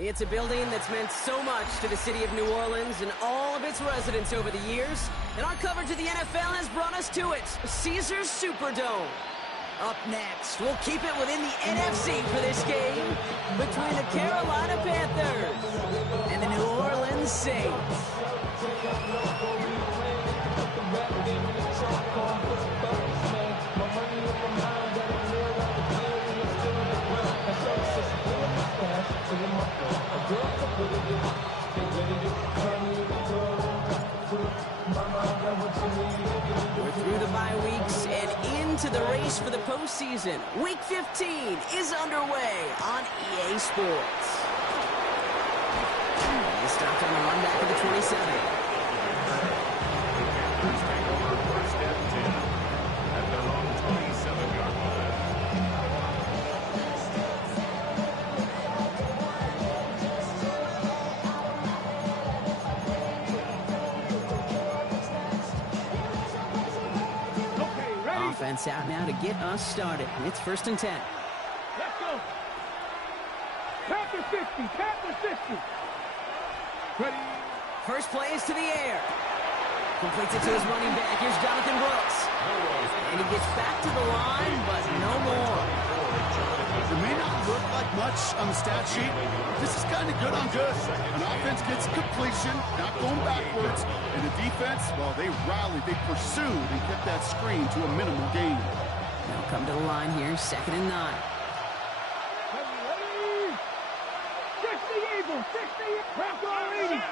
It's a building that's meant so much to the city of New Orleans and all of its residents over the years. And our coverage of the NFL has brought us to it, Caesars Superdome. Up next, we'll keep it within the NFC for this game between the Carolina Panthers and the New Orleans Saints. We're through the bye weeks and into the race for the postseason. Week 15 is underway on EA Sports. He stopped on the run back of the 27. Offense out now to get us started. It's 1st and 10. Let's go. Panther 50. Panther 50. Ready. First play is to the air. Completes it to his running back. Here's Jonathan Brooks. And he gets back to the line, but no more. It may not look like much on the stat sheet. This is kind of good on good. An offense gets completion, not going backwards. And the defense, well, they rallied, they pursued, and kept that screen to a minimal gain. Now come to the line here, 2nd and 9. Ready. 60 Eagles. 60. Bronco 80.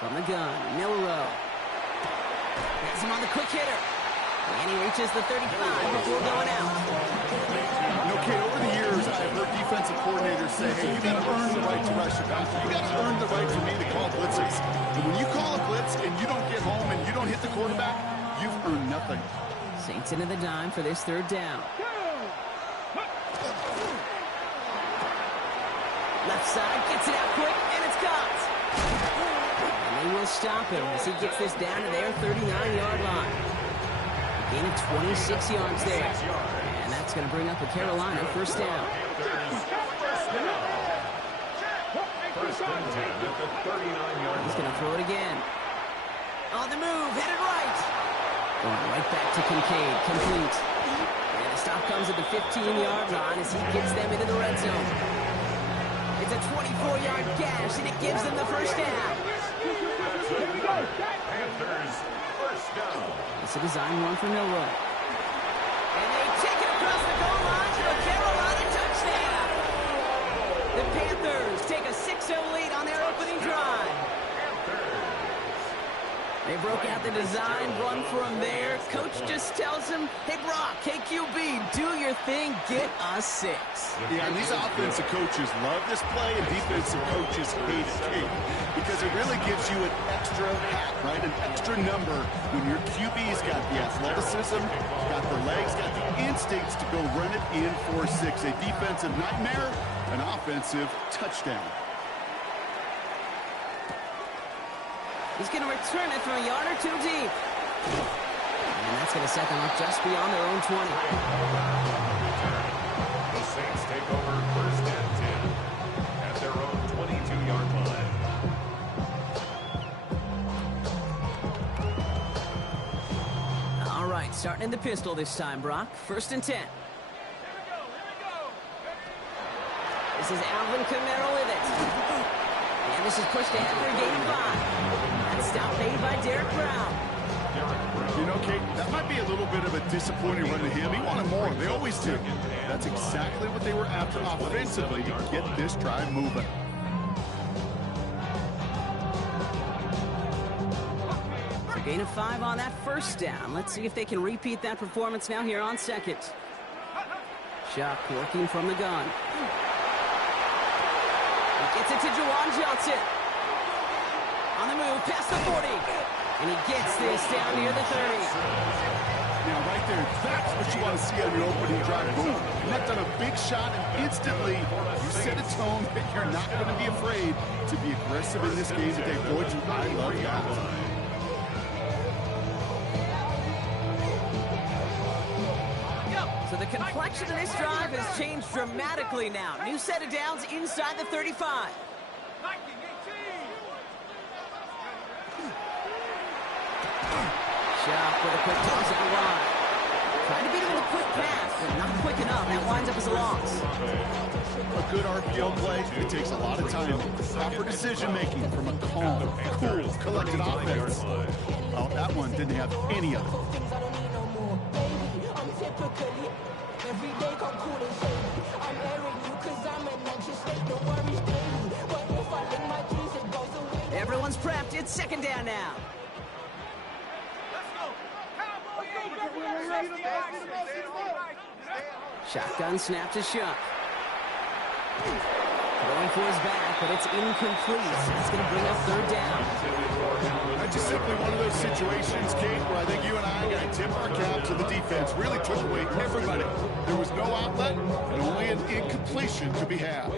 From the gun, Milrow. Has him on the quick hitter. And he reaches the 35 before going out. Okay, over the years, I've heard defensive coordinators say, hey, you got to earn the right to rush your bouncer. You got to earn the right for me to call blitzes. And when you call a blitz and you don't get home and you don't hit the quarterback, you've earned nothing. Saints into the dime for this 3rd down. Left side, gets it out quick, and it's caught. And they will stop him as he gets this down to their 39-yard line. A gain of 26 yards there. And that's going to bring up a Carolina 1st down. He's going to throw it again. On the move, headed right. Going right back to Kincaid, complete. And the stop comes at the 15-yard line as he gets them into the red zone. It's a 24-yard gash, and it gives them the 1st down. Panthers, 1st down. It's a design one for Milrow. And they take it across the goal line for a Carolina touchdown. The Panthers take a 6-0 lead on their opening drive. They broke out the design, run from there. Coach just tells him, hey, Brock, hey, QB, do your thing, get us 6. Yeah, and these offensive coaches love this play, and defensive coaches hate it, because it really gives you an extra hat, right? An extra number when your QB's got the athleticism, got the legs, got the instincts to go run it in for 6. A defensive nightmare, an offensive touchdown. He's going to return it from a yard or 2 deep. And that's going to set them up just beyond their own 20. The Saints take over 1st and 10 at their own 22-yard line. All right, starting in the pistol this time, Brock. 1st and 10. This is Alvin Kamara with it. And this is pushed ahead for a gain of 5. That's stop made by Derek Brown. You know, Kate, that might be a little bit of a disappointing run to him. He wanted more. They always do. That's exactly what they were after offensively to get this drive moving. A gain of 5 on that 1st down. Let's see if they can repeat that performance now here on 2nd. Shock working from the gun. Gets it to Juwan Johnson. On the move, past the 40. And he gets this down near the 30. Now, right there, that's what you want to see on your opening drive. Boom. Connect on a big shot, and instantly you set a tone that you're not going to be afraid to be aggressive in this game today. Boy, I love that. So the complexion direction of this drive has changed dramatically now. New set of downs inside the 35. Shot with a quick toss at the line. Trying to beat him with a quick pass, but not quick enough. That winds up as a loss. A good RPO play, it takes a lot of time. Proper decision-making from a calm, cool, collected offense. Oh, that one didn't have any of it. Everyone's prepped. It's second down now. Shotgun snap to Shuck. Going for his back, but it's incomplete. That's going to bring up third down. That's just simply one of those situations, Kate, where I think you and I got to tip our cap to the defense. Really took away everybody. There was no outlet, and only an incompletion to be had.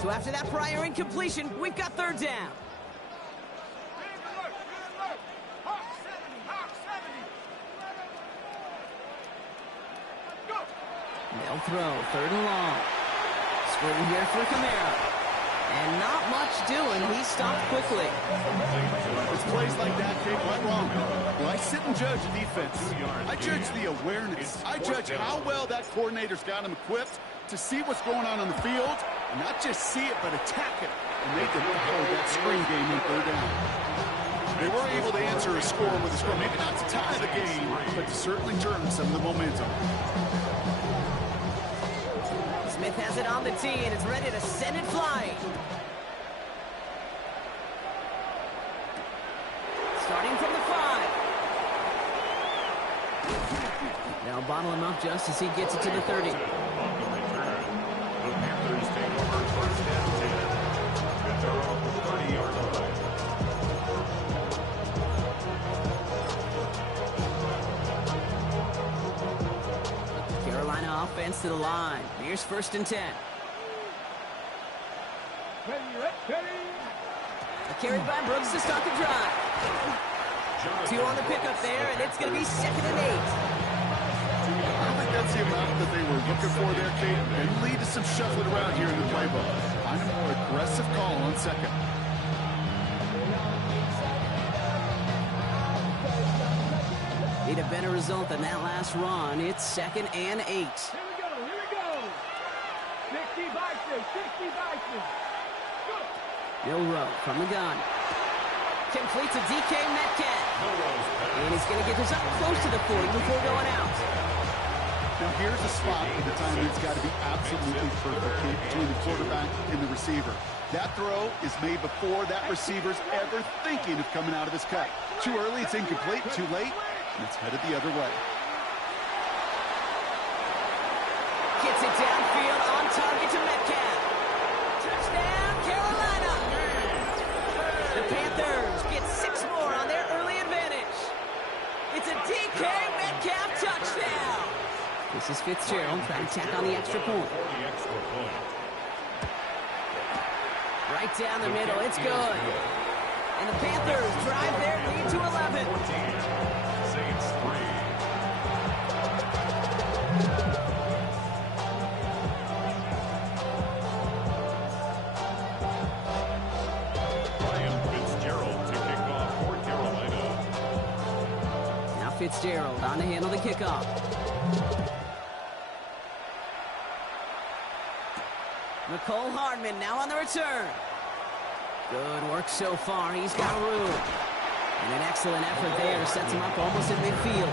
So after that prior incompletion, we've got third down. They'll throw, third and long. Squirting here for Kamara. And not much doing. He stopped quickly. It's plays like that, Kate, went wrong. Well, I sit and judge the defense. I judge the awareness. I judge how well that coordinator's got him equipped to see what's going on the field, and not just see it, but attack it. And they devoured that screen game in third down. They were able to answer a score with a score. Maybe not to tie the game, but to certainly turn some of the momentum. Smith has it on the tee, and it's ready to send it flying. Starting from the 5. They'll bottle him up just as he gets it to the 30. The Panthers take over first and 10 at their own 30-yard line. Carolina offense to the line. Here's first and 10. A carry by Brooks to start the drive. 2 on the pickup there, and it's going to be second and 8. I don't think that's the amount that they were looking for there, Kate, and lead to some shuffling around here in the playbook. Find a more aggressive call on second. Need a better result than that last run. It's second and 8. Here we go. 60 by 6, 60 by 6. Milrow from the gun. Complete to DK Metcalf. And he's going to get this up close to the 40 before going out. Now here's a spot where the timing's got to be absolutely perfect between the quarterback and the receiver. That throw is made before that receiver's ever thinking of coming out of his cut. Too early, it's incomplete. Too late, and it's headed the other way. Gets it downfield on target to Metcalf. Touchdown, Carolina. The Panthers get 6 more on their early advantage. It's a DK Metcalf touchdown. This is Fitzgerald trying to tack on the extra point. Right down the middle, it's good. And the Panthers drive their lead to 11. Saints 3. Ryan Fitzgerald to kick off for Carolina. Now Fitzgerald on to handle the kickoff. Nicole Hardman now on the return. Good work so far. He's got room. And an excellent effort there sets him up almost in midfield.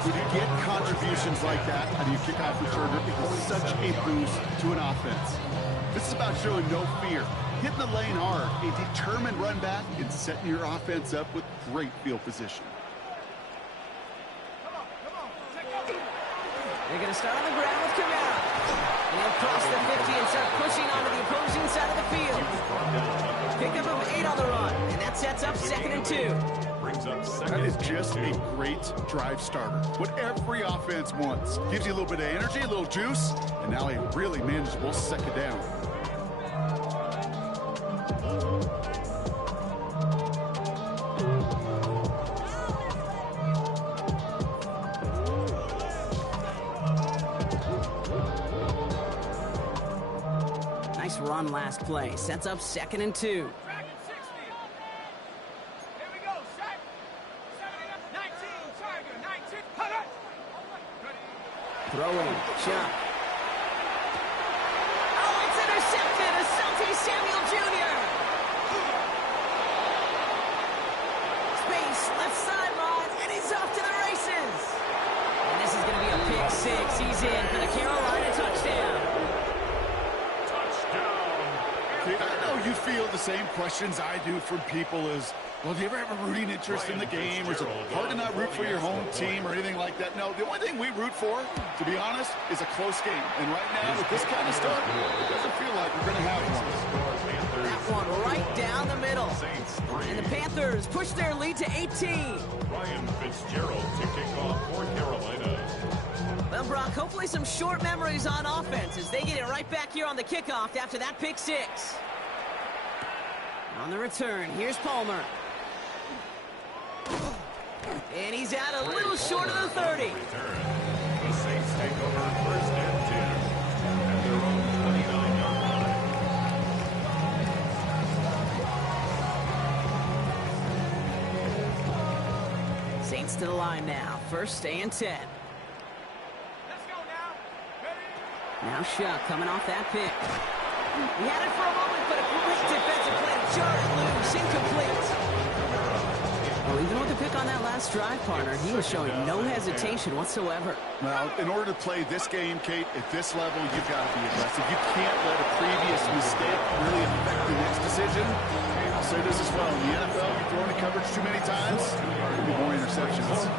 When you get contributions like that out of your kickoff returner, it is such a boost to an offense. This is about showing no fear, hitting the lane hard, a determined run back, and setting your offense up with great field position. They're going to start on the ground with Kamara. And he'll cross the 50 and start pushing onto the opposing side of the field. Pickup of 8 on the run, and that sets up second and 2. That is just a great drive starter. What every offense wants. Gives you a little bit of energy, a little juice, and now a really manageable second down. run last play. Sets up 2nd and 2. Here we go, set. 19, Tiger, 19. Cut it. Throwing, Chuck. Oh, it's intercepted. Asante Samuel Jr. Space, left sideline, and he's off to the races. And this is going to be a pick 6. He's in for the Carolina touchdown. I know you feel the same questions I do from people as, well, do you ever have a rooting interest in the game? Or is it hard to not root for your home team or anything like that? No, the only thing we root for, to be honest, is a close game. And right now, with this kind of start, it doesn't feel like we're going to have one. That one right down the middle. And the Panthers push their lead to 18. Ryan Fitzgerald to kick off for Carolina. Well, Brock, hopefully some short memories on offense as they get it right back here on the kickoff after that pick 6. On the return, here's Palmer. And he's out a little short of the 30. The Saints take over 1st and 10 at their own 29-yard line. Saints to the line now, 1st and 10. Let's go now. Ready? Now Shuck coming off that pick. He had it for a moment, but a great defensive play to jar it loose, incomplete. Well, even with the pick on that last drive, partner, he was showing no hesitation whatsoever. Well, in order to play this game, Kate, at this level, you've got to be aggressive. You can't let a previous mistake really affect the next decision. I'll say this as well. In the NFL, you've thrown in coverage too many times, there'll be more interceptions.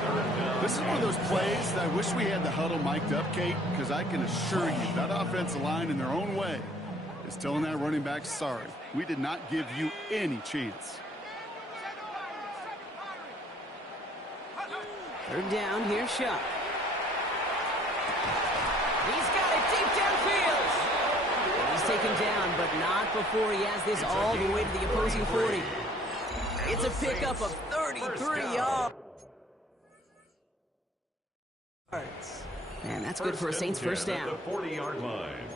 This is one of those plays that I wish we had the huddle mic'd up, Kate, because I can assure you that offensive line in their own way is telling that running back, sorry, we did not give you any chance. 3rd down, here's Shuck. He's got it deep downfield. And he's taken down, but not before he has this all the way to the opposing 40. It's a pickup of 33 yards. Man, that's good for a Saints 1st down. The 40-yard line.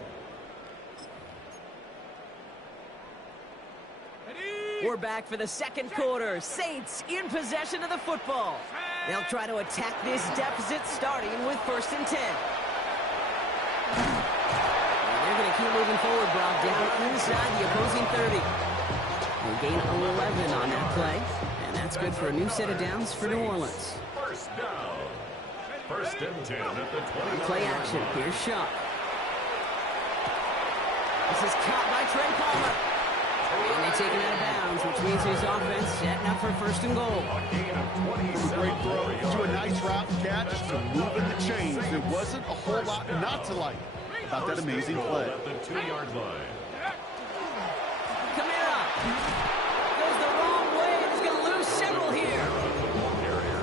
We're back for the 2nd quarter. Saints in possession of the football. They'll try to attack this deficit starting with 1st and 10. And they're going to keep moving forward, Brock, down inside the opposing 30. They gain 11 on that play, and that's good for a new set of downs for New Orleans. 1st down. 1st and 10 at the 20. Play action. Here's Shuck. This is caught by Trey Palmer. And they take him out of bounds, which means his offense setting up for 1st and goal. A gain of 27. Great throw to a nice route catch to moving the chains. There wasn't a whole lot not to like about that amazing play. At the 2-yard line. Kamara goes the wrong way and is going to lose several here.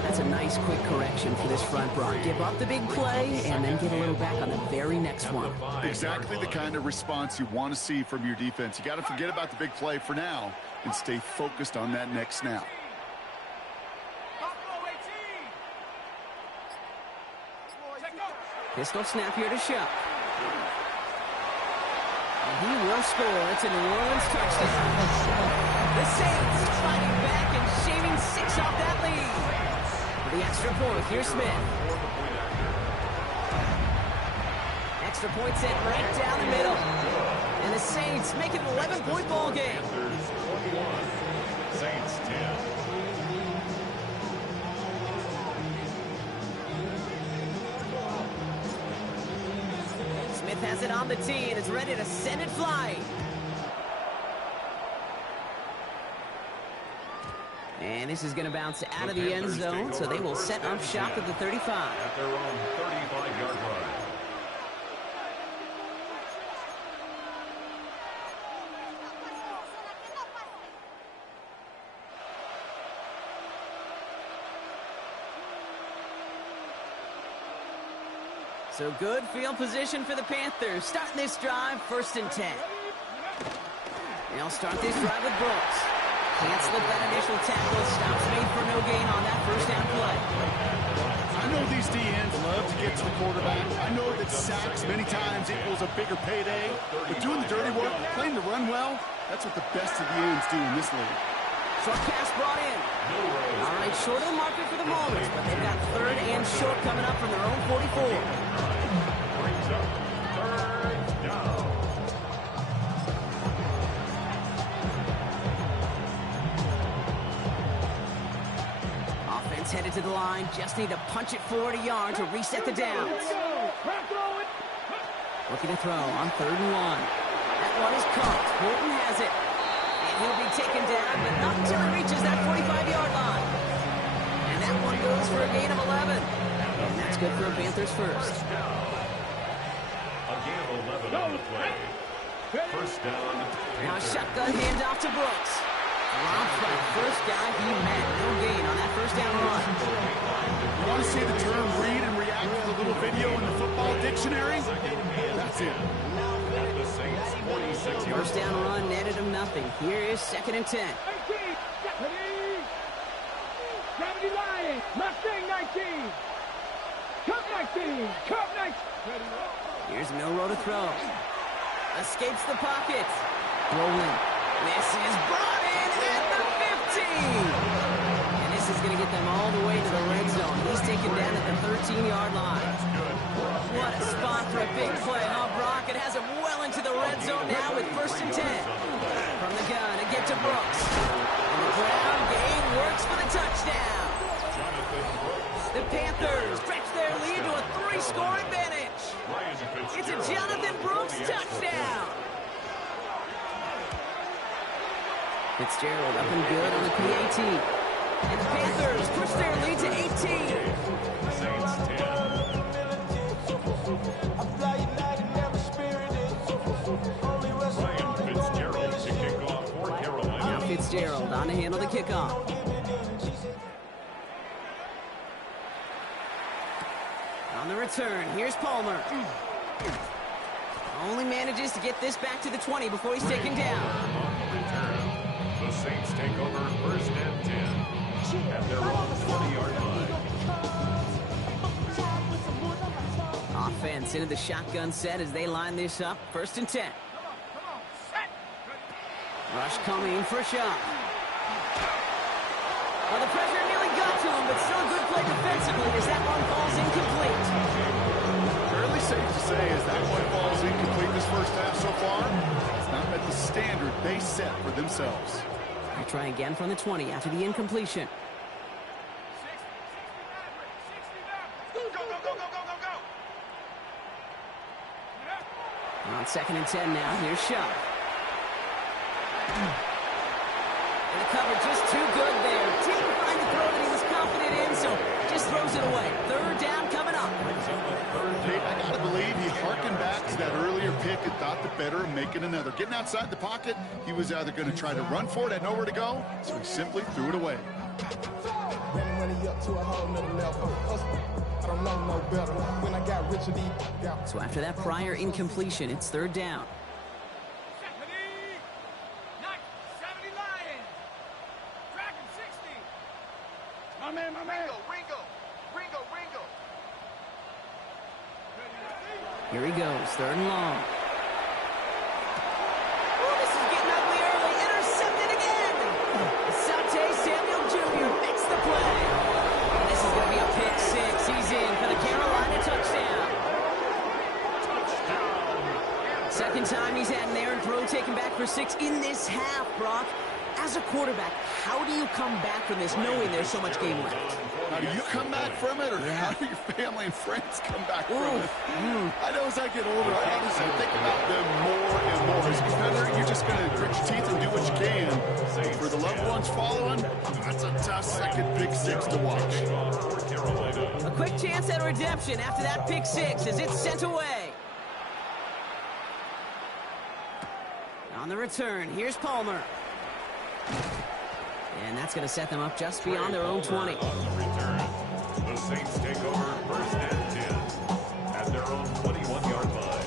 That's a nice quick correction for this front, Brock. Give up the big play and then get a little back on the very next one. Exactly the kind of response you want to see from your defense. You got to forget about the big play for now and stay focused on that next snap. Pistol snap here to Shuck. And he will score. It's a New Orleans touchdown. The Saints fighting back and shaving 6 off that lead. For the extra point, here's Smith. Extra point set right down the middle. And the Saints make it an 11-point ball game. Panthers 21. Saints 10. Smith has it on the tee and is ready to send it flying. And this is going to bounce out of the end zone, so they will set up shop at the 35. At their own 35-yard line. So good field position for the Panthers. Starting this drive, 1st and 10. They'll start this drive with Brooks. Can't slip that initial tackle. Stops made for no gain on that 1st down play. I know these DNs love to get to the quarterback. I know that sacks many times equals a bigger payday. But doing the dirty work, playing the run well, that's what the best of the ends do in this league. Short pass brought in. All right, short of the marker for the moment, but they've got third and short coming up from their own 44. Brings up third down. Offense headed to the line. Just need to punch it forward a yard to reset the downs. Looking to throw on 3rd and 1. That one is caught. Horton has it. And he'll be taken down, but not until he reaches that 45-yard line. And that one goes for a gain of 11. And that's good for a Panthers first. A gain of 11 on the play. First down. Now shotgun handoff to Brooks. Drops by the first guy he met. No gain on that first down run. You want to see the term read and react to the little video in the football dictionary? That's it. At the Saints 46 yards. First down run netted him nothing. Here is 2nd and 10. 19. Gravity Lion. Mustang 19. Cup 19. Cup 19. Here's Milrow to throw. Escapes the pocket. Rolling. This is brought in at the 15. And this is going to get them all the way to the red zone. He's taken down at the 13-yard line. What a spot for a big play, huh, Brock? It has him well into the red zone now with 1st and 10. From the gun, a get to Brooks. And the ground game works for the touchdown. The Panthers stretch their lead to a 3-score advantage. It's a Jonathan Brooks touchdown. Fitzgerald up and good on the PAT. And the Panthers push their lead to 18. Saints 10. Ryan Fitzgerald to kick off for Carolina. Now Fitzgerald on to handle the kickoff. On the return, here's Palmer. Only manages to get this back to the 20 before he's taken down. The Saints take over 1st and 10 at their own 20-yard line. Offense into the shotgun set as they line this up. 1st and 10. Rush coming for a shot. Well, the pressure nearly got to him, but still a good play defensively as that one falls incomplete. Fairly safe to say as that one falls incomplete this first half so far, it's not met the standard they set for themselves. They try again from the 20 after the incompletion. On 2nd and 10 now, here's Shaw. And the cover just too good there. Didn't find the throw that he was confident in, so just throws it away. 3rd down coming up. Nate, I gotta believe he harkened back to that earlier pick and thought the better of making another. Getting outside the pocket, he was either going to try to run for it, had nowhere to go, so he simply threw it away. So after that prior incompletion, it's 3rd down. 70 Lion. Dragon 60. My man. Ringo. Here he goes, 3rd and long. Oh, this is getting ugly early. Intercepted again. Sante Samuel Jr. makes the play. And this is going to be a pick 6. He's in for the Carolina touchdown. 2nd time he's had an errant throw taken back for 6 in this half, Brock. As a quarterback, how do you come back from this knowing there's so much game left? How do you come back from it, or how do your family and friends come back from it? I know as I get older, I honestly think about them more and more. As a competitor, you're just going to grit your teeth and do what you can. For the loved ones following, that's a tough second pick 6 to watch. A quick chance at redemption after that pick 6 as it's sent away. On the return, here's Palmer. And that's going to set them up just beyond their own 20. On the return, the Saints take over 1st and 10 at their own 21-yard line.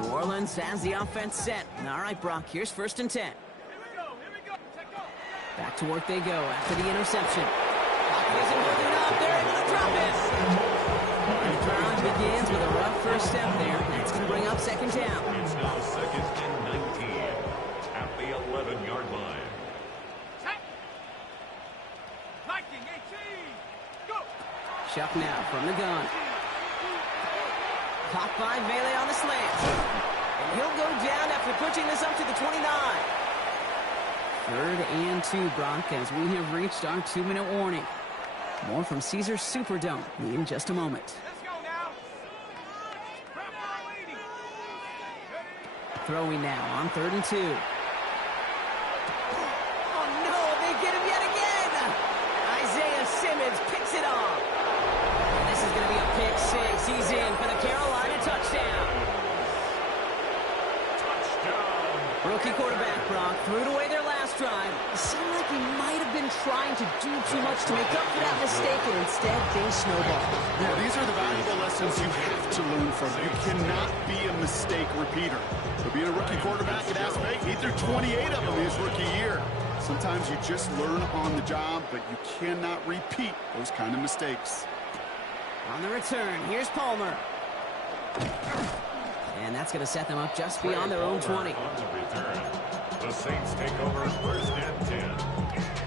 New Orleans defense has the offense set. All right, Brock, here's 1st and 10. Here we go. Check go. Back to work they go after the interception. Clock isn't moving up. They're able to drop it. The drive begins with a rough first step there. That's going to bring up 2nd down. It's now 2nd and 19 at the 11-yard line. Check. Viking 18. Go. Chuck now from the gun. Caught by Vele on the slant. And he'll go down after pushing this up to the 29. 3rd and 2, Brock, as we have reached our 2-minute warning. More from Caesars Superdome in just a moment. Let's go now. Grab ball 80. Throwing now on 3rd and 2. Oh no, they get him yet again. Isaiah Simmons picks it off. And this is going to be a pick 6. He's in for the Carolina touchdown. Rookie quarterback Brock threw it away their last drive. It seemed like he might have been trying to do too much to make up for that mistake, and instead things snowballed. Yeah, these are the valuable lessons you have to learn from. You cannot be a mistake repeater. But being a rookie quarterback at Aspen, he threw 28 of them his rookie year. Sometimes you just learn on the job, but you cannot repeat those kind of mistakes. On the return, here's Palmer. And that's going to set them up just beyond their own 20. On the return, the Saints take over 1st and 10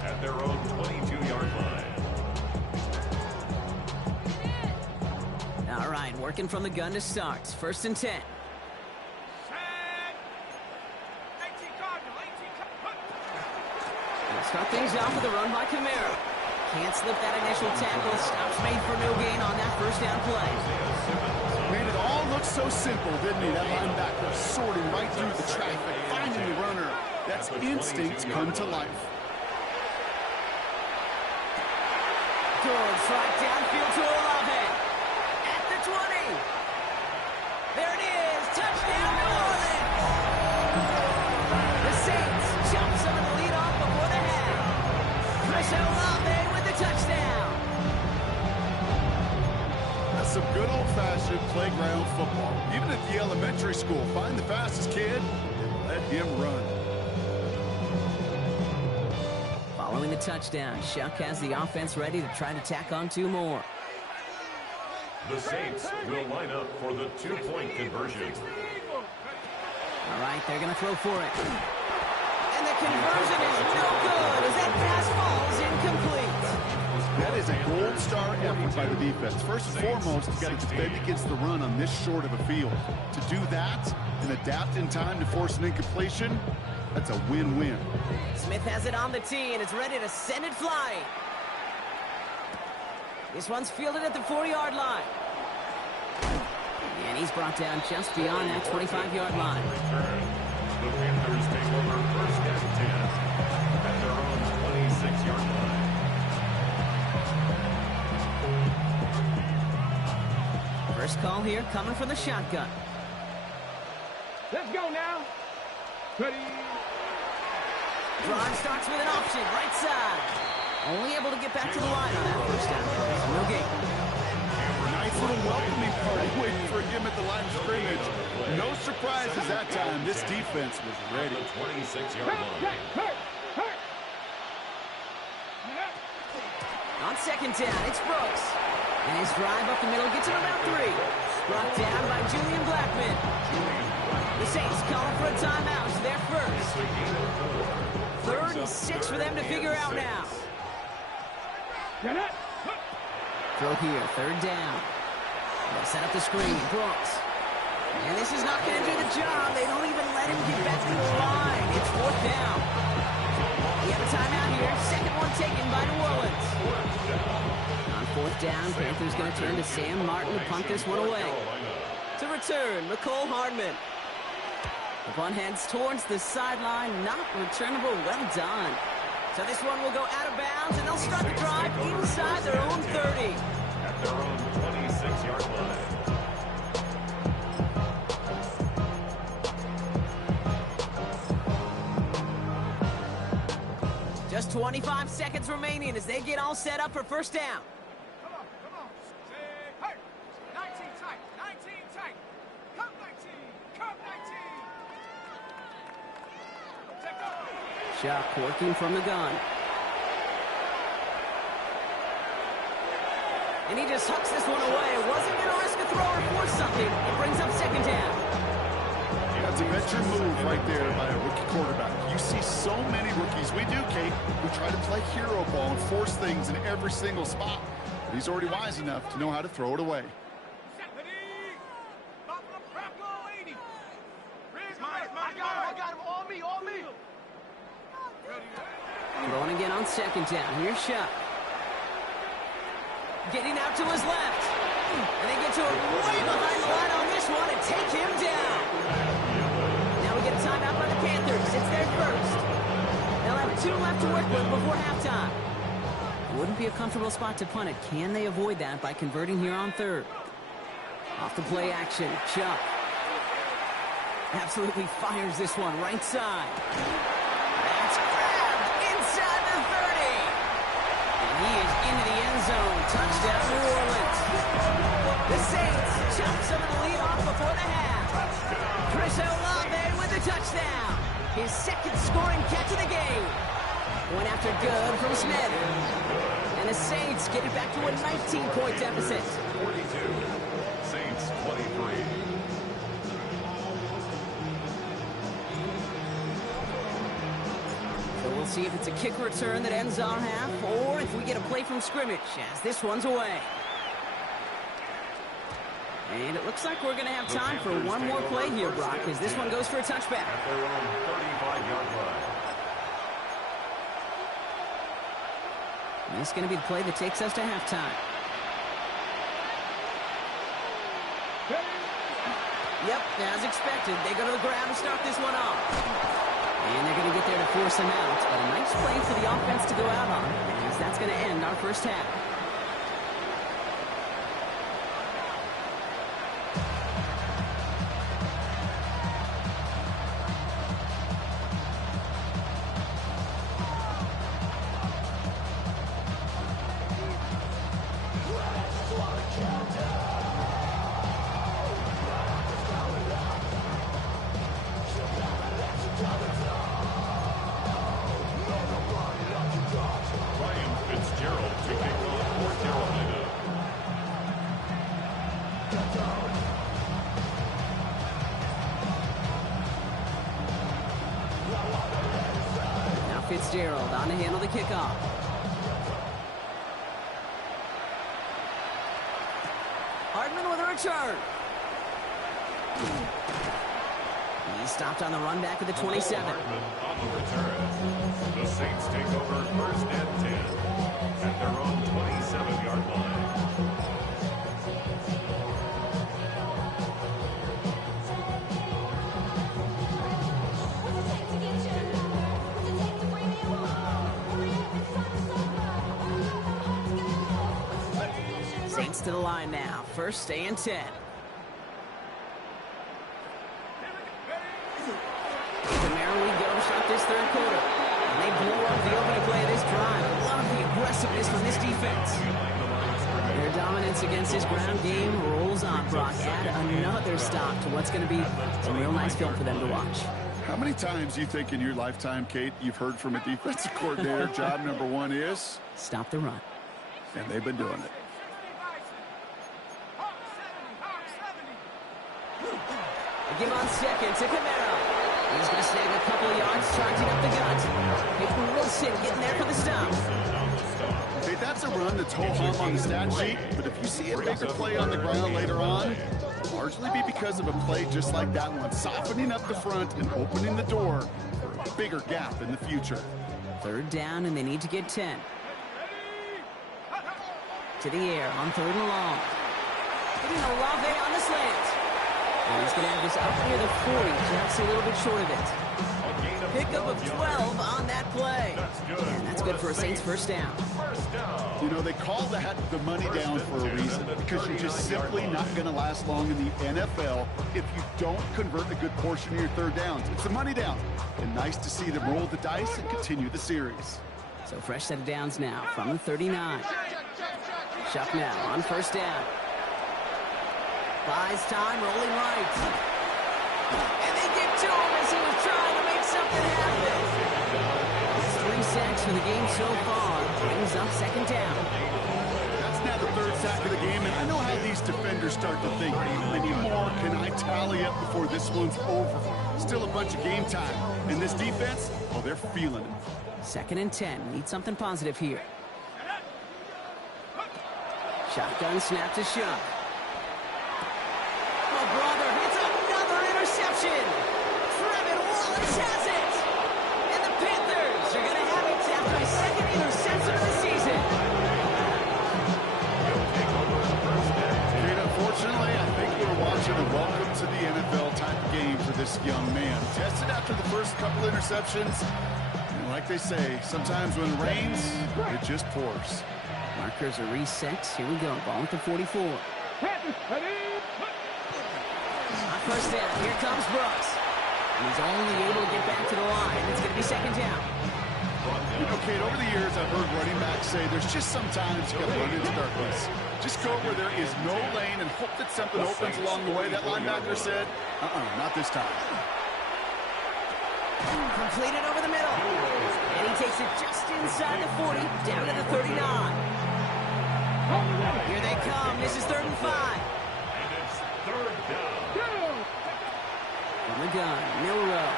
at their own 22-yard line. All right, working from the gun to start. 1st and 10. Check. 18 Cardinal. 18 Cardinal. They'll start things off with a run by Kamara. Can't slip that initial tackle. Stops made for no gain on that 1st down play. Made it all look so simple, didn't he? That linebacker sorting right through the traffic, finding the runner. That's instinct come to life. Good slide downfield to Olave. At the 20. There it is. Touchdown, New Orleans. The Saints jump some of the lead off before the half. Chris Olave with the touchdown. That's some good old-fashioned playground football. Even at the elementary school, find the fastest kid and let him run. Following the touchdown, Shuck has the offense ready to try to tack on 2 more. The Saints will line up for the 2-point conversion. All right, they're going to throw for it. And the conversion is no good as that pass falls incomplete. That is a gold star effort by the defense. First and foremost, you got to defend against the run on this short of a field. To do that and adapt in time to force an incompletion, that's a win-win. Smith has it on the tee and is ready to send it flying. This one's fielded at the 40-yard line. And he's brought down just beyond that 25-yard line. The Panthers take over 1st and 10 at their own 26-yard line. First call here coming from the shotgun. Let's go now. Ready. Drive starts with an option, right side. Only able to get back to the line on that 1st down. No gain. Nice little welcoming party waiting for him at the line of scrimmage. No surprises that time. This defense was ready. The 26-yard line. On 2nd down, it's Brooks. And his drive up the middle gets him about 3. Brought down by Julian Blackman. The Saints calling for a timeout. It's their first. 3rd and 6 for them to figure out now. Throw here, 3rd down. They'll set up the screen, Brooks. And this is not going to do the job. They don't even let him get back to the line. It's 4th down. We have a timeout here. 2nd one taken by New Orleans. On 4th down, Panthers going to turn to Sam Martin to punt this one away. To return, McCole Hardman. The punt heads towards the sideline. Not returnable. Well done. So this one will go out of bounds, and they'll start the drive inside their own 30. At their own 26-yard line. Just 25 seconds remaining as they get all set up for 1st down. Come on. Say, hey. 19 tight. 19 tight. Come 19. Come 19. Chuck working from the gun. And he just hucks this one away. Wasn't going to risk a throw or force something. It brings up second down. That's a venture move right there by a rookie quarterback. You see so many rookies, we do, Kate, who try to play hero ball and force things in every single spot. But he's already wise enough to know how to throw it away. Throwing again on second down. Here's Shuck. Getting out to his left. And they get to him way behind the line on this one and take him down. Now we get a timeout by the Panthers. It's their first. They'll have 2 left to work with before halftime. Wouldn't be a comfortable spot to punt it. Can they avoid that by converting here on third? Off the play action. Chuck absolutely fires this one right side. That's grabbed inside the 30. And he is into the end zone. Touchdown, New Orleans. The Saints chop some of the lead off before the half. Chris Olave with the touchdown. His second scoring catch of the game. Point after good from Smith. And the Saints get it back to a 19-point deficit. 42. Saints 23. So we'll see if it's a kick return that ends our half, or if we get a play from scrimmage as this one's away. And it looks like we're going to have time for one more play here, Brock, as this one goes for a touchback. At their own 35-yard line. And this is going to be the play that takes us to halftime. Yep, as expected, they go to the ground to start this one off. And they're going to get there to force him out. But a nice play for the offense to go out on, as that's going to end our first half. Fitzgerald on to handle the kickoff. Hardman with a return. He's stopped on the run back at the 27. Hardman on the return. The Saints take over first and 10 at their own 27-yard line. Saints to the line now. First and 10. Primarily go to start this third quarter. And they blew up the opening play of this drive. Love the aggressiveness from this defense. Their dominance against this ground game rolls on, Brock. Add another stop to what's going to be a real nice film for them to watch. How many times do you think in your lifetime, Kate, you've heard from a defensive coordinator, job number one is? Stop the run. And they've been doing it. Give on second to Camaro. He's going to snag a couple of yards, charging up the gut. Peyton Wilson getting there for the stop. Hey, that's a run that's ho-hum on the stat sheet, but if you see a bigger play on the ground later on, it'll largely be because of a play just like that one, softening up the front and opening the door for a bigger gap in the future. Third down, and they need to get 10. To the air on third and long. Hitting Olave on the slant. And he's going to have this up near the 40, just a little bit short of it. Pickup of 12 on that play. And that's good for a Saints first down. You know, they call that the money down for a reason, because you're just simply not going to last long in the NFL if you don't convert a good portion of your third downs. It's a money down. And nice to see them roll the dice and continue the series. So fresh set of downs now from the 39. Shuck now on first down. Buys time, rolling right. And they get to him as he was trying to make something happen. of the game so far. Brings up second down. That's now the third sack of the game, and I know how these defenders start to think, how many more can I tally up before this one's over? Still a bunch of game time. And this defense, oh, they're feeling it. 2nd and 10. Need something positive here. Shotgun snap to Shuck. Oh, brother, it's another interception. Trevin Wallace has it. And the Panthers are going to have it after a second interception of the season. Unfortunately, I think we're watching a welcome to the NFL type of game for this young man. Tested after the first couple interceptions. And like they say, sometimes when it rains, it just pours. Markers are reset. Here we go. Ball at the 44. On first down, here comes Brooks. And he's only able to get back to the line. It's going to be second down. You know, Kate, over the years, I've heard running backs say there's just sometimes you got to run into darkness. Just go where there is no lane and hope that something opens along the way. That linebacker said, not this time. Completed over the middle. And he takes it just inside the 40, down to the 39. Here they come. This is 3rd and 5. And it's 3rd down. From the gun, Milrow.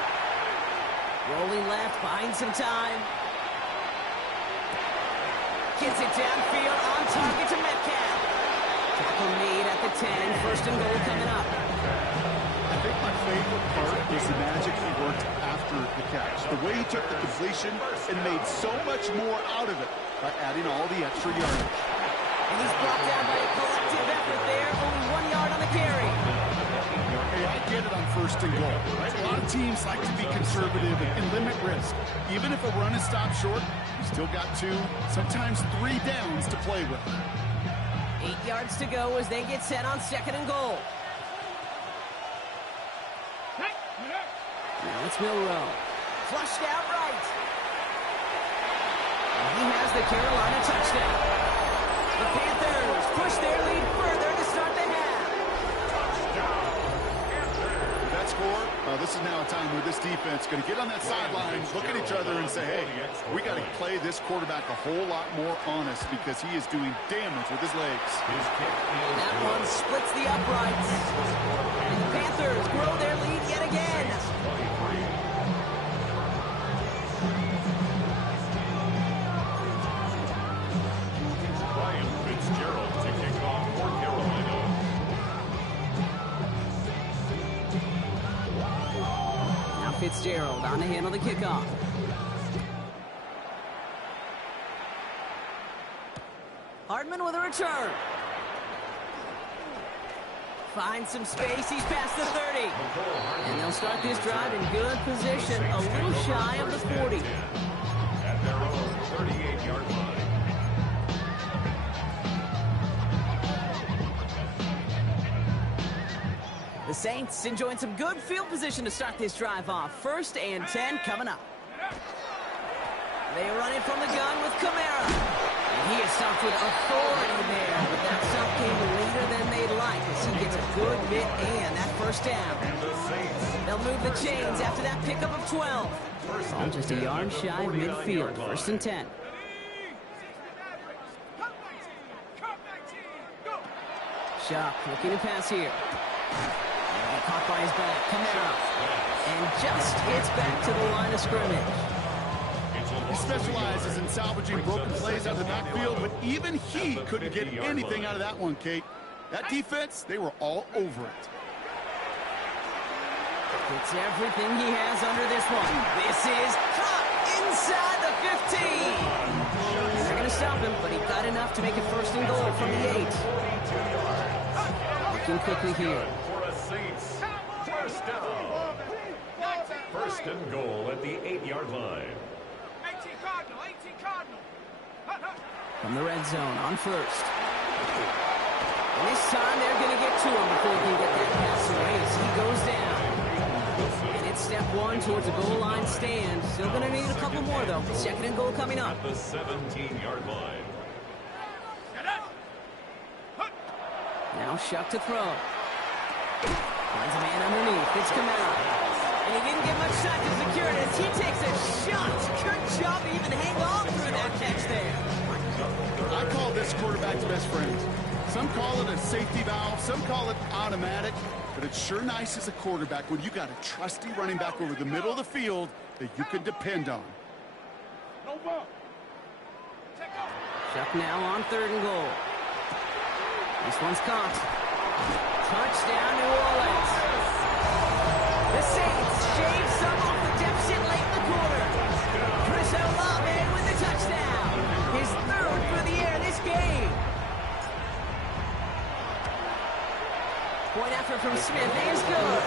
Rolling left, buying some time. Gets it downfield, on target to Metcalf. Tackle made at the 10, 1st and goal coming up. I think my favorite part is the magic he worked after the catch. The way he took the completion and made so much more out of it by adding all the extra yardage. And he's brought down by a collective effort there, only 1 yard on the carry. Hey, I get it on 1st and goal. Right? A lot of teams like to be conservative and limit risk. Even if a run is stopped short, you still got 2, sometimes 3 downs to play with. 8 yards to go as they get set on 2nd and goal. Now it's Milrow. Flushed out right. And he has the Carolina touchdown. The Panthers push their lead further to start the half. That score, this is now a time where this defense is going to get on that sideline, look at each other and say, hey, we got to play this quarterback a whole lot more honest because he is doing damage with his legs. That one splits the uprights. And the Panthers grow their lead yet again. Fitzgerald to kick off for Carolina. Now Fitzgerald on to handle the kickoff. Hardman with a return. Finds some space. He's past the 30. And they'll start this drive in good position, a little shy of the 40. At their own 38-yard line. The Saints enjoying some good field position to start this drive off. 1st and 10 coming up. They run it from the gun with Kamara. And he is stopped with authority there. But that stop came later than they'd like as he gets a good bit and that 1st down. They'll move the chains after that pickup of 12. All just a yard shy of midfield. 1st and 10. Shuck looking to pass here. Caught by his back, Kamara. And just gets back to the line of scrimmage. He specializes in salvaging broken plays out of the backfield, but even he couldn't get anything out of that one, Kate. That defense, they were all over it. Gets everything he has under this one. This is caught inside the 15. They're going to stop him, but he got enough to make it 1st and goal from the 8. Looking quickly here. Saints, 1st down. 1st and goal at the 8-yard line. 18 Cardinal, 18 Cardinal. From the red zone on 1st. And this time they're going to get to him before he can get that pass away as he goes down. And it's step 1 towards a goal line stand. Still going to need a couple more though. 2nd and goal coming up. At the 17-yard line. Now Shuck to throw. Finds a man underneath. It's Kamara. And he didn't get much time to secure it as He takes a shot. Good job to even hang on through that catch there. I call this quarterback's best friend. Some call it a safety valve, some call it automatic, but it's sure nice as a quarterback when you got a trusty running back over the middle of the field that you can depend on. Chuck now on 3rd and goal. This one's caught. Touchdown, New Orleans. The Saints shave some off the deficit late in the quarter. Chris Olave with the touchdown. His 3rd for the air this game. Point effort from Smith is good.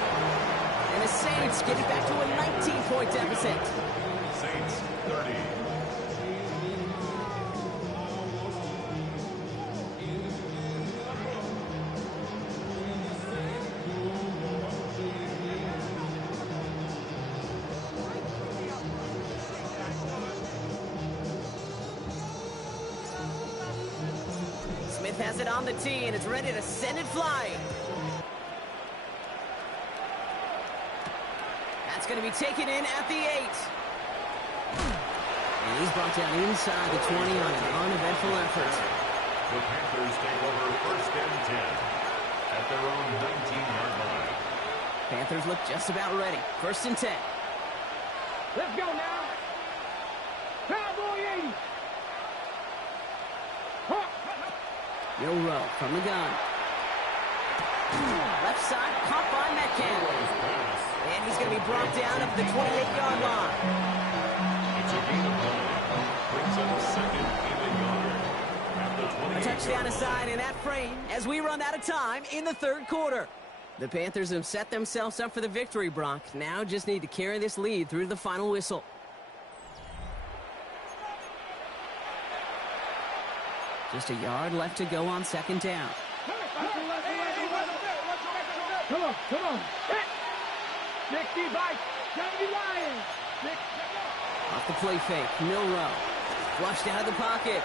And the Saints get it back to a 19-point deficit. Saints 30. Smith has it on the tee, and it's ready to send it flying. That's going to be taken in at the 8. And he's brought down inside the 20 on an uneventful effort. The Panthers take over 1st and 10 at their own 19-yard line. Panthers look just about ready. 1st and 10. Let's go now. Cowboy 80. Yo Rowe from the gun. Left side, caught by Metcalf. And he's going to be brought down up the 28-yard line. It's a gain of 9. Brings up 2nd and a yard at the 28. A touchdown aside in that frame as we run out of time in the 3rd quarter. The Panthers have set themselves up for the victory, Brock. Now just need to carry this lead through to the final whistle. Just a yard left to go on 2nd down. Come on. 60 by 70 Lions. Off the play fake, Milrow. Flushed out of the pocket.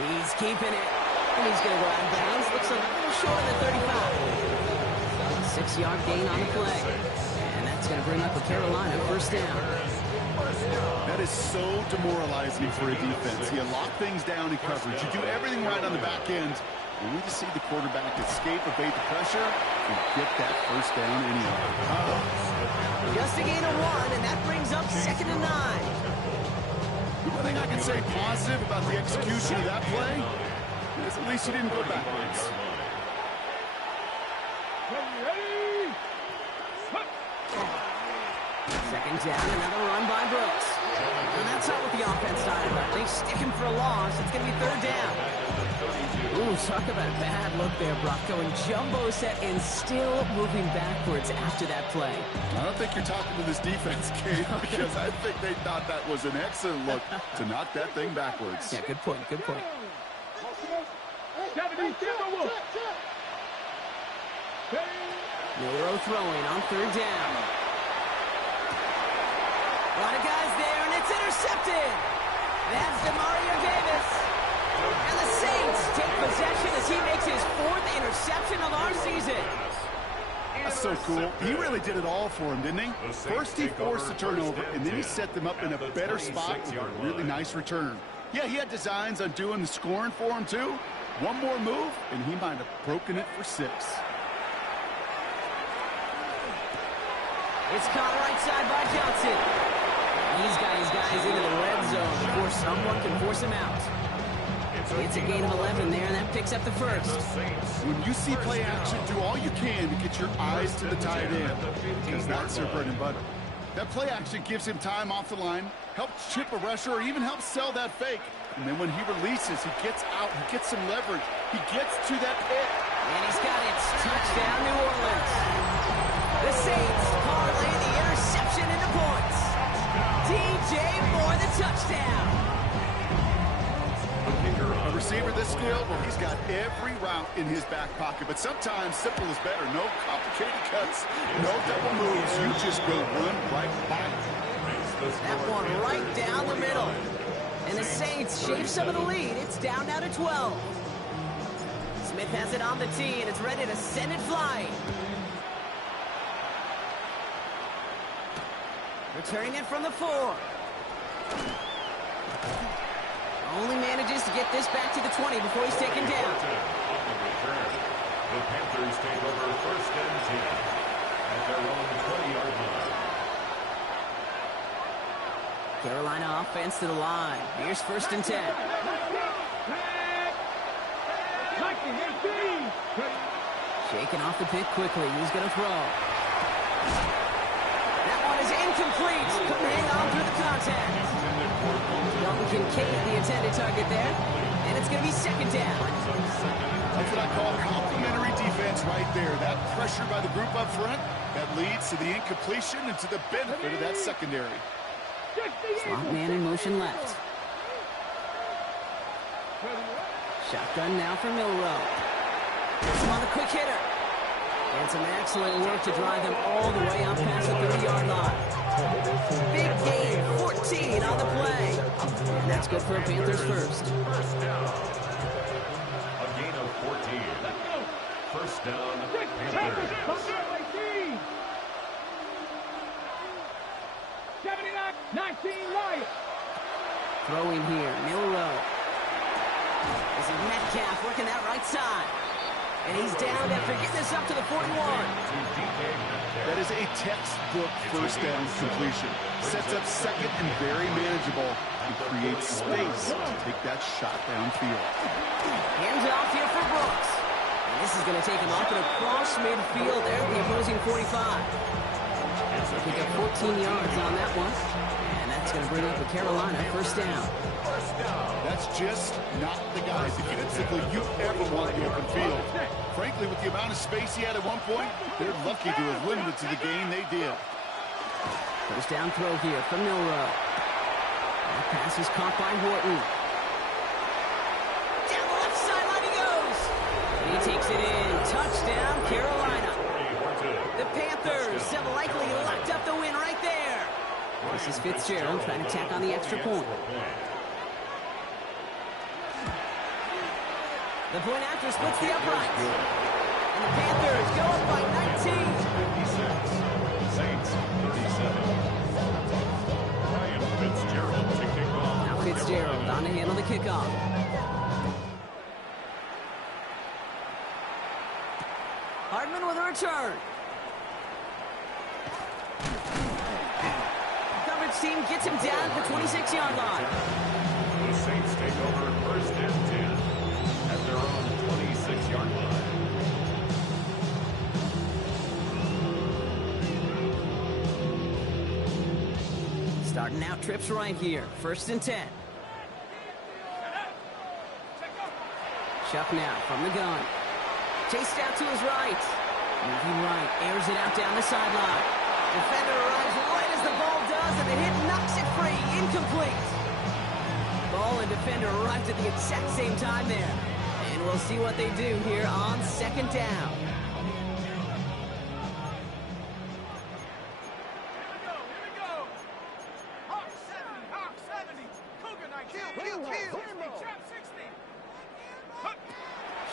He's keeping it. And he's going to go out of bounds. Looks a little short of the 35. 6-yard gain on the play. And that's going to bring up a Carolina 1st down. That is so demoralizing for a defense. You lock things down in coverage. You do everything right on the back end. And we just see the quarterback escape, evade the pressure, and get that 1st down anyway. Just a gain of 1, and that brings up 2nd and 9. The one thing I can say positive about the execution of that play is at least he didn't go backwards. Second down, another run by Brooks. And that's not what the offense started about. They stick him for a loss. It's going to be 3rd down. Ooh, talk about a bad look there, Brock. Going jumbo set and still moving backwards after that play. I don't think you're talking to this defense, Kate, because I think they thought that was an excellent look to knock that thing backwards. Yeah, good point, good point. Milrow throwing on 3rd down. A lot of guys there, and it's intercepted. That's DeMario Davis. And the Saints take possession as he makes his 4th interception of our season. That's so cool. He really did it all for him, didn't he? First he forced the turnover, and then he set them up in a better spot with a really nice return. Yeah, he had designs on doing the scoring for him, too. One more move, and he might have broken it for 6. It's caught right side by Johnson. He's got his guys into the red zone before someone can force him out. It's a gain of 11 there, and that picks up the 1st. When you see play action, do all you can to get your eyes to the tight end, because that's their bread and butter. That play action gives him time off the line, helps chip a rusher, or even helps sell that fake. And then when he releases, he gets out, he gets some leverage, he gets to that pit. And he's got it. Touchdown, New Orleans. The Saints parlay the interception into points. DJ Moore, the touchdown. A receiver this skilled, well, he's got every route in his back pocket. But sometimes simple is better. No complicated cuts, no double moves. You just go run right by it. That one right down the middle. And the Saints shave some of the lead. It's down now to 12. Smith has it on the tee, and it's ready to send it flying. Returning it from the 4. Only manages to get this back to the 20 before he's taken down. On the return, the Panthers take over 1st and 10 at their own 20-yard line. Carolina offense to the line. Here's 1st and 10. Shaking off the pick quickly. He's going to throw. That one is incomplete. Couldn't hang on through the contact. Dalton Kincaid, the intended target there. And it's going to be 2nd down. That's what I call complimentary defense right there. That pressure by the group up front, that leads to the incompletion and to the benefit of that secondary. Slot man in motion left. Shotgun now for Milrow. Gets him on the quick hitter. And some excellent work to drive them all the way up past the 30-yard line. Big gain, 14 on the play. And that's good for a Panthers first. First down. A gain of 14. First down, Panthers. 19 right. Throwing here, Milrow. This is Metcalf working that right side. And he's down after getting this up to the 41. That is a textbook first down completion. Sets up second and very manageable and creates space to take that shot downfield. Hands off here for Brooks. And this is going to take him off and across midfield there at the opposing 45. Pick up 14 yards on that one. And that's going to bring up the Carolina first down. That's just not the guy defensively you ever want in the open field. Frankly, with the amount of space he had at one point, they're lucky to have limited to the gain they did. First down throw here from Milrow. That pass is caught by Horton. Down the left sideline he goes. And he takes it in. Touchdown, Carolina. The Panthers have likely locked up the win right there. This is Fitzgerald trying to tack on the extra point. The point after splits the uprights. And the Panthers go up by 19. 56. Saints 37. Ryan Fitzgerald to kick off. Now Fitzgerald on to handle the kickoff. Hardman with a return. Coverage team gets him down at the 26-yard line. The Saints take over 1st and 10 at their own 26-yard line. Starting out trips right here. 1st and 10. Shuck now from the gun. Chased out to his right. Moving right. Airs it out down the sideline. Defender arrives right as the ball does, and the hit knocks it free. Incomplete. Ball and defender arrived at the exact same time there. And we'll see what they do here on 2nd down.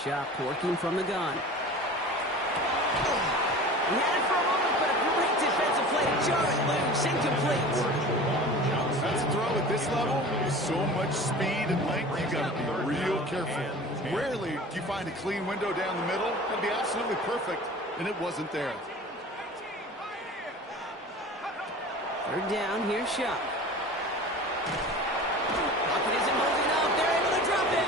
Shot working from the gun. He had it for a moment, but a great defensive play to jar it loose. Incomplete. That's a throw at this level. So much speed and length, you got to be real careful. Rarely do you find a clean window down the middle. That'd be absolutely perfect, and it wasn't there. 3rd down, here's Shuck. Pocket isn't holding up. They're able to drop it.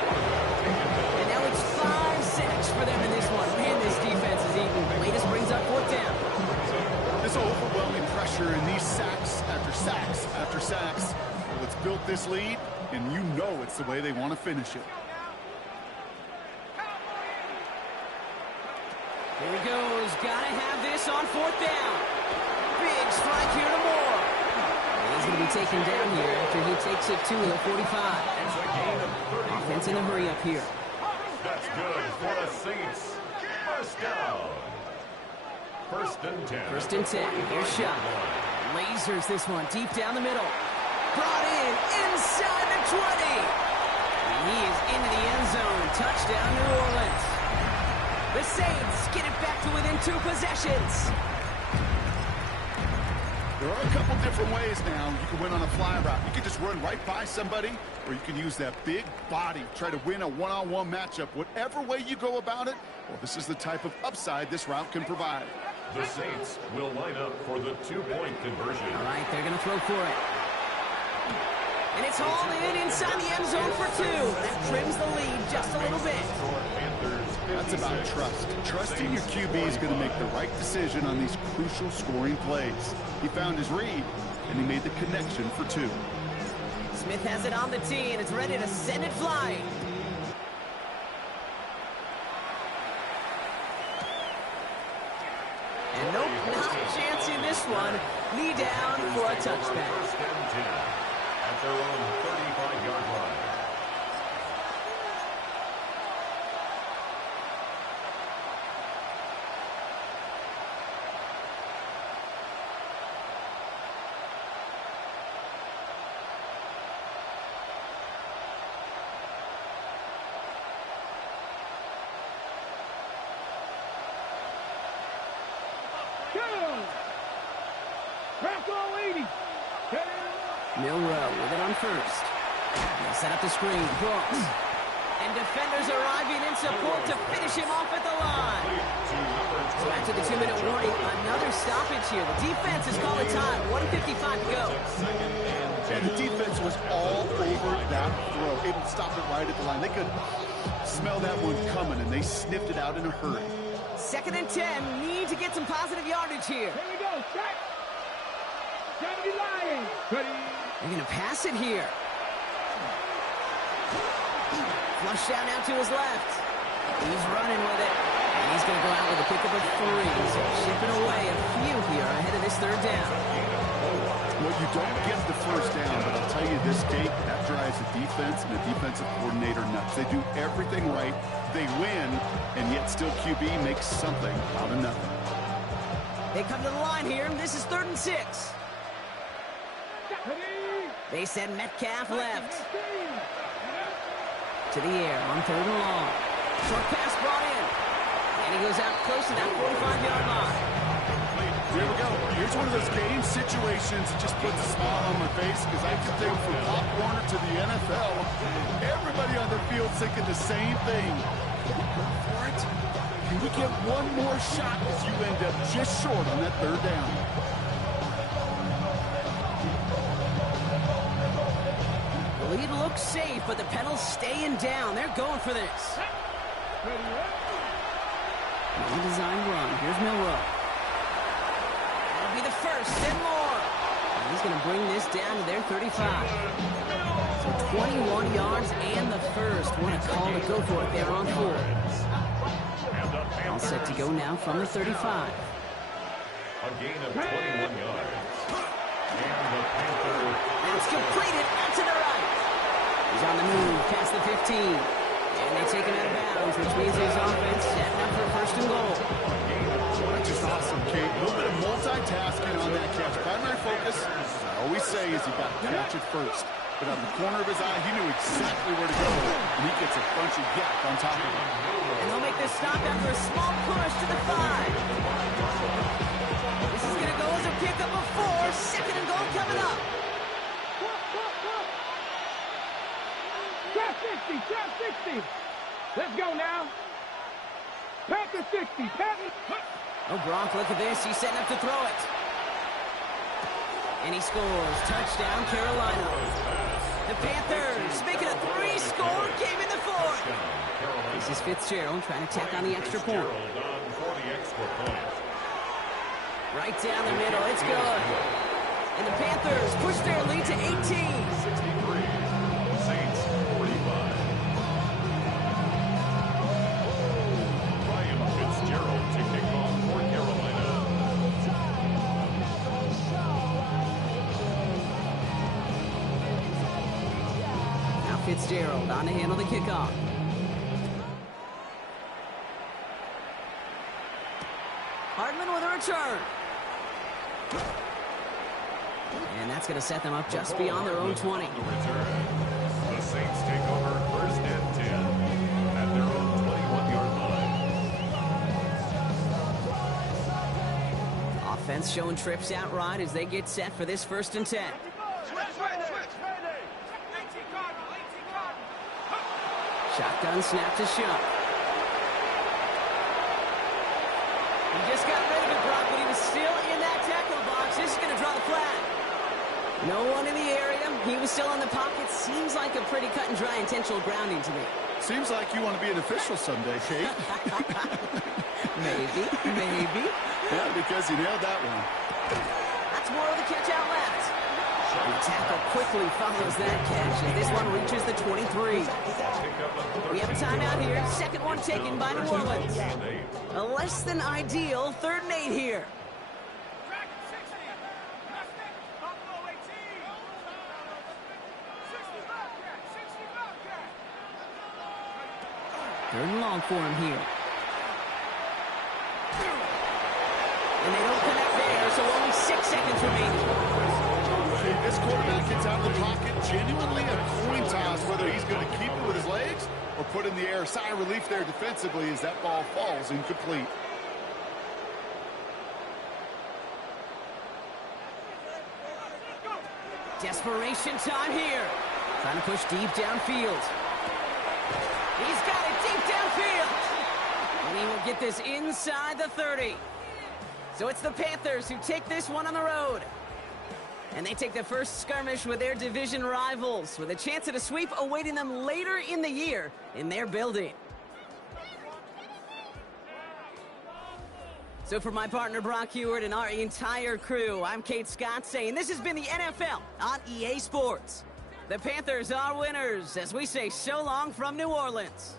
And now it's 5 sacks for them in this one. Man, this defense is eating. Latest brings up 4th down. This overwhelming pressure and these sacks after sacks after sacks. Well, it's built this lead, and you know it's the way they want to finish it. Here he goes. Gotta have this on 4th down. Big strike here to Moore. He's going to be taken down here after he takes it to the 45. It's a gain of 30. Offense in a hurry up here. That's good for the Saints. First down. 1st and 10. 1st and 10. Here's Shot. Lasers this one deep down the middle. Brought in inside the 20. And he is into the end zone. Touchdown, New Orleans. The Saints get it back to within 2 possessions. There are a couple different ways now. You can win on a fly route. You can just run right by somebody, or you can use that big body, try to win a one-on-one matchup. Whatever way you go about it, well, this is the type of upside this route can provide. The Saints will line up for the two-point conversion. All right, they're going to throw for it. And it's hauled in inside the end zone for 2. That trims the lead just a little bit. That's about trust. Trusting your QB is going to make the right decision on these crucial scoring plays. He found his read, and he made the connection for 2. Smith has it on the tee, and it's ready to send it flying. And nope, not chancing this one. Knee down for a touchback. First and 10 at their own 35-yard line. Milrow with it on first. They'll set up the screen. Brooks. And defenders arriving in support to finish him off at the line. So after the 2-minute warning, another stoppage here. The defense has called a time. 1:55 to go. And the defense was all over that throw, able to stop it right at the line. They could smell that one coming, and they sniffed it out in a hurry. 2nd and 10. Need to get some positive yardage here. Here we go. Check. 70 Lions. Ready. They're going to pass it here. Flush down now to his left. He's running with it. And he's going to go out with a pickup of 3. So shipping away a few here ahead of this 3rd down. Well, you don't get the 1st down, but I'll tell you this, Kate, that drives the defense and the defensive coordinator nuts. They do everything right. They win, and yet still QB makes something out of nothing. They come to the line here. This is 3rd and 6. They send Metcalf left. To the air on 3rd and long. Short pass brought in. And he goes out close to that 45-yard line. Here we go. Here's one of those game situations that just puts a smile on my face, because I can think from Pop Warner to the NFL, everybody on the field thinking the same thing. Can we go for it? Can we get one more shot as you end up just short on that 3rd down? The lead looks safe, but the pedal's staying down. They're going for this. Well-designed run. Here's Milrow. That'll be the 1st and more. And he's going to bring this down to their 35. So 21 yards and the 1st. What a call to go for it there on 4. All set to go now from the 35. A gain of 21 yards. And the Panthers. That's completed out to the right. He's on the move past the 15. And they take him out of bounds, which means his offense setting up for 1st and goal. That's just awesome, Kate. A little bit of multitasking on that catch. Primary focus, as I always say, is you got to catch it first. But out of the corner of his eye, he knew exactly where to go. And he gets a bunch of yak on top of him. And they'll make this stop after a small push to the 5. This is going to go as a pickup of 4. 2nd and goal coming up. Trap 60. Trap 60. Let's go now. Panther 60. Panther. Oh, Gronk, look at this. He's setting up to throw it. And he scores. Touchdown, Carolina. The Panthers making a 3-score game in the 4th. This is Fitzgerald trying to tack on the extra point. Right down the middle. It's good. And the Panthers push their lead to 18. 63. Saints 45. Ryan Fitzgerald to kick off for Carolina. Now Fitzgerald on to handle the kickoff. Hardman with a return. And that's going to set them up just beyond their own 20. The Saints take over 1st and 10 at their own 21-yard line. Defense showing trips out right as they get set for this 1st and 10. Shotgun snap to Shump. He just got rid of it, Brock, but he was still in that tackle box. This is going to draw the flag. No one in the area. He was still in the pocket. Seems like a pretty cut and dry intentional grounding to me. Seems like you want to be an official someday, Kate. Maybe. Yeah, because you nailed that one. That's more of the catch out left. The tackle quickly follows that catch as this one reaches the 23. We have a timeout here. 2nd one taken by New Orleans. A less than ideal 3rd and 8 here. 3rd and long for him here. And they don't connect there, so only 6 seconds remaining. This quarterback gets out of the pocket, genuinely a coin toss whether he's going to keep it with his legs or put in the air. Sigh of relief there defensively as that ball falls incomplete. Desperation time here. Trying to push deep downfield. He's got it deep downfield. And he will get this inside the 30. So it's the Panthers who take this one on the road. And they take the first skirmish with their division rivals, with a chance at a sweep awaiting them later in the year in their building. So for my partner Brock Heward and our entire crew, I'm Kate Scott saying this has been the NFL on EA Sports. The Panthers are winners as we say so long from New Orleans.